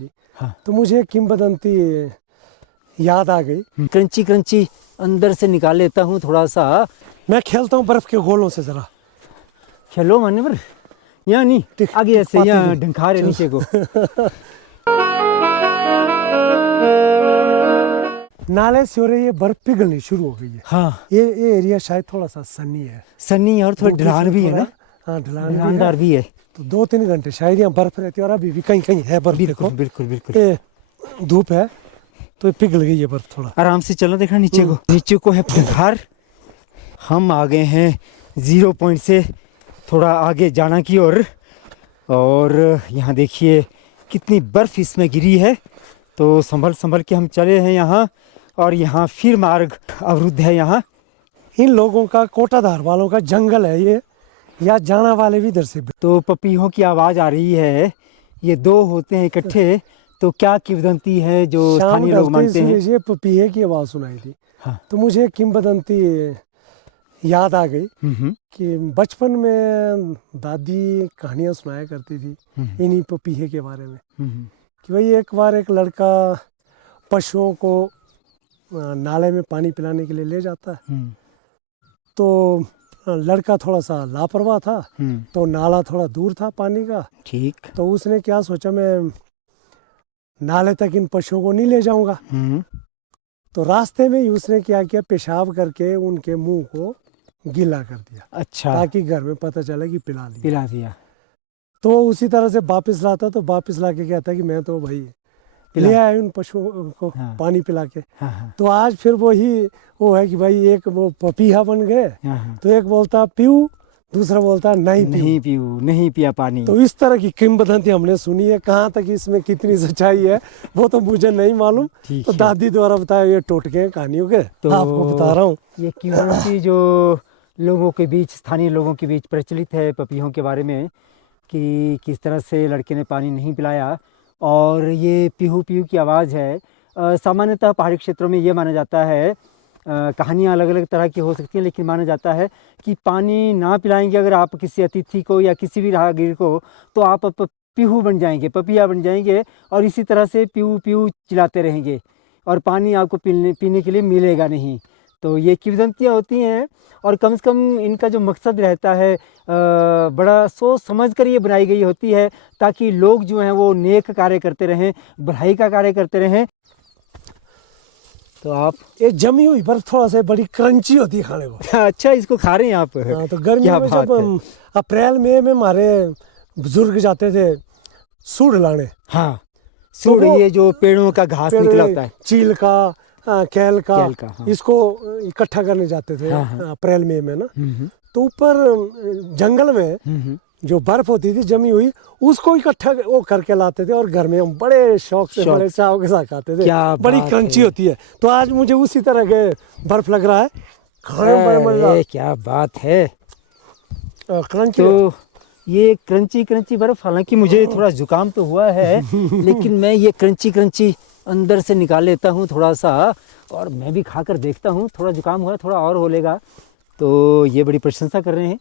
थी। हाँ। तो मुझे किंवदंती याद आ गई। क्रंची क्रंची अंदर से निकाल लेता हूँ थोड़ा सा। मैं खेलता हूँ बर्फ के गोलों से जरा। खेलो माने पर यहाँ नहीं, टिक- आगे टिक ऐसे पाती यहाँ दे। ढंका रहे चल। नीचे को। नाले से हो रही ये बर्फ पिघलनी शुरू हो गई है। हाँ, ये एरिया शायद थोड़ा सा सन्नी है। सन्नी और थोड़ा ढलान भी है ना, हाँ ढलान ढलानदार भी है। तो 2-3 घंटे शायद यहाँ बर्फ रहती है और अभी भी कहीं कहीं है बर्फ। देखो बिल्कुल बिल्कुल। ये धूप है तो ये पिघल गई है बर्फ थोड़ा। आराम से चलना, देखना नीचे को, नीचे को है पठार। हम आ गए हैं 0 पॉइंट से थोड़ा आगे जाना की और यहाँ देखिए कितनी बर्फ़ इसमें गिरी है। तो संभल संभल के हम चले हैं यहाँ, और यहाँ फिर मार्ग अवरुद्ध है। यहाँ इन लोगों का कोटाधार वालों का जंगल है ये, या जाना वाले भी इधर से। तो पपीहों की आवाज़ आ रही है। ये 2 होते हैं इकट्ठे, तो क्या किंवदंती है जो स्थानीय लोग मानते हैं। ये पपीहे की आवाज़ सुनाई थी। हाँ। तो मुझे किंवदंती याद आ गई कि बचपन में दादी कहानियाँ सुनाया करती थी इन्हीं पपीहे के बारे में, कि भाई एक बार एक लड़का पशुओं को नाले में पानी पिलाने के लिए ले जाता है। तो लड़का थोड़ा सा लापरवाह था, तो नाला थोड़ा दूर था पानी का। ठीक। तो उसने क्या सोचा, मैं नाले तक इन पशुओं को नहीं ले जाऊंगा। तो रास्ते में ही उसने क्या किया, पेशाब करके उनके मुंह को गीला कर दिया। अच्छा। ताकि घर में पता चले कि पिला दिया। तो वो उसी तरह से वापस लाता, तो वापस ला के कहता कि मैं तो भाई ले आया उन पशुओं को। हाँ। पानी पिला के। हाँ। तो आज फिर वो है कि भाई एक वो पपीहा बन गए। हाँ। तो एक बोलता पीऊ, दूसरा बोलता नहीं पीऊ, नहीं पिया पानी। तो इस तरह की किंवदंती हमने सुनी है। कहाँ तक इसमें कितनी सच्चाई है वो तो मुझे नहीं मालूम। तो दादी द्वारा बताया ये टोटके कहानियों के, तो आपको बता रहा हूँ। ये किंवदंती जो लोगों के बीच, स्थानीय लोगों के बीच प्रचलित है पपीहों के बारे में, कि किस तरह से लड़के ने पानी नहीं पिलाया। और ये पीहू पीहू की आवाज़ है। सामान्यतः पहाड़ी क्षेत्रों में ये माना जाता है, कहानियाँ अलग अलग तरह की हो सकती हैं, लेकिन माना जाता है कि पानी ना पिलाएंगे अगर आप किसी अतिथि को या किसी भी राहगीर को, तो आप पीहू बन जाएंगे, पपीहा बन जाएंगे, और इसी तरह से पीहू पीहू चिल्लाते रहेंगे और पानी आपको पीने के लिए मिलेगा नहीं। तो ये किंवदंतियाँ होती हैं, और कम से कम इनका जो मकसद रहता है बड़ा सोच समझ कर ये बनाई गई होती है, ताकि लोग जो हैं वो नेक कार्य करते रहें, भलाई का कार्य करते रहें। तो आप एक जमी हुई बर्फ थोड़ा सा बड़ी क्रंची होती है खाने को। अच्छा, इसको खा रहे हैं आप? हाँ, तो गर्मियों में जब अप्रैल मई में हमारे बुजुर्ग जाते थे सूढ़ लाने। हाँ, सूढ़, ये जो पेड़ों का घास निकला होता है, चील का, कैल का, हाँ। इसको इकट्ठा करने जाते थे। हाँ। अप्रैल मई में ना। तो ऊपर जंगल में जो बर्फ होती थी जमी हुई, उसको इकट्ठा वो करके लाते थे, और घर में हम बड़े शौक से बड़े चाव के साथ खाते थे। बड़ी क्रंची होती है। तो आज मुझे उसी तरह के बर्फ लग रहा है खाने में, बड़ा मजा। क्या बात है, क्रंची। तो ये क्रंची क्रंची बर्फ, हालांकि मुझे थोड़ा जुकाम तो हुआ है लेकिन मैं ये क्रंची क्रंची अंदर से निकाल लेता हूँ थोड़ा सा, और मैं भी खाकर देखता हूँ। थोड़ा जुकाम हुआ, थोड़ा और हो लेगा। तो ये बड़ी प्रशंसा कर रहे हैं।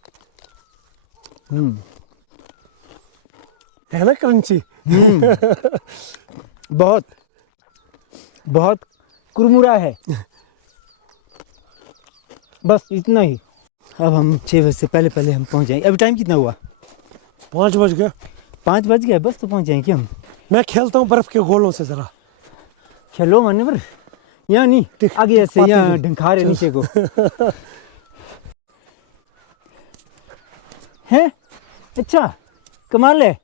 है ना क्रंची। बहुत बहुत कुरमुरा है। बस इतना ही। अब हम 6 बजे से पहले हम पहुंच जाएंगे। अभी टाइम कितना हुआ? 5 बज गए। 5 बज गए, बस तो पहुंच जाएंगे हम। मैं खेलता हूँ बर्फ के गोलों से जरा। खेलो माने पर यहाँ नहीं, आगे ऐसे यहाँ ढंका रहे नीचे को। है? अच्छा, कमाल है।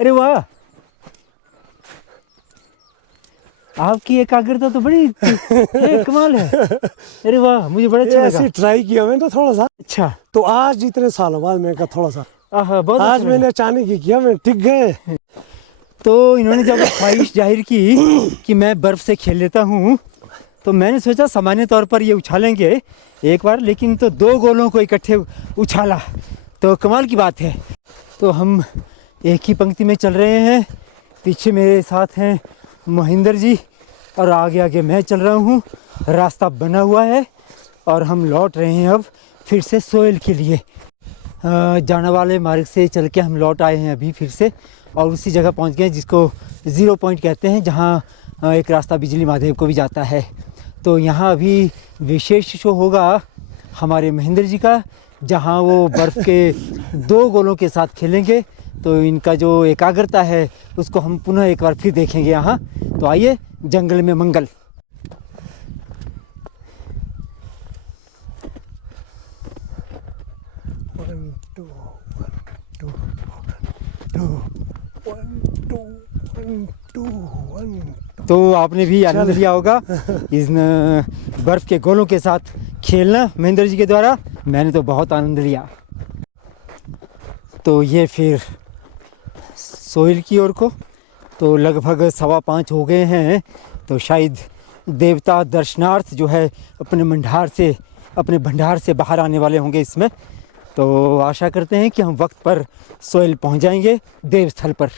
अरे वाह, आपकी एकाग्रता तो बड़ी कमाल है। अरे वाह, मुझे बड़ा अच्छा लगा। ऐसे ट्राई किया मैंने थोड़ा सा। अच्छा, तो आज इतने सालों बाद मैं थोड़ा सा बहुत आज मैंने अचानक ही किया, मैं टिक गए। तो इन्होंने जब ख्वाहिश जाहिर की कि मैं बर्फ से खेल लेता हूँ, तो मैंने सोचा सामान्य तौर पर ये उछालेंगे एक बार, लेकिन तो 2 गोलों को इकट्ठे उछाला, तो कमाल की बात है। तो हम एक ही पंक्ति में चल रहे हैं। पीछे मेरे साथ हैं महेंद्र जी, और आगे आगे मैं चल रहा हूँ। रास्ता बना हुआ है, और हम लौट रहे हैं अब फिर से सोयल के लिए। जाने वाले मार्ग से चल के हम लौट आए हैं अभी फिर से, और उसी जगह पहुंच गए जिसको 0 पॉइंट कहते हैं, जहां एक रास्ता बिजली महादेव को भी जाता है। तो यहाँ अभी विशेष शो होगा हमारे महेंद्र जी का, जहाँ वो बर्फ़ के 2 गोलों के साथ खेलेंगे। तो इनका जो एकाग्रता है उसको हम पुनः एक बार फिर देखेंगे यहाँ। तो आइए, जंगल में मंगल। तो आपने भी आनंद लिया होगा इस बर्फ़ के गोलों के साथ खेलना महेंद्र जी के द्वारा। मैंने तो बहुत आनंद लिया। तो ये फिर सोइल की ओर को तो लगभग 5:15 हो गए हैं। तो शायद देवता दर्शनार्थ जो है अपने भंडार से बाहर आने वाले होंगे इसमें। तो आशा करते हैं कि हम वक्त पर सोइल पहुंच जाएंगे देवस्थल पर।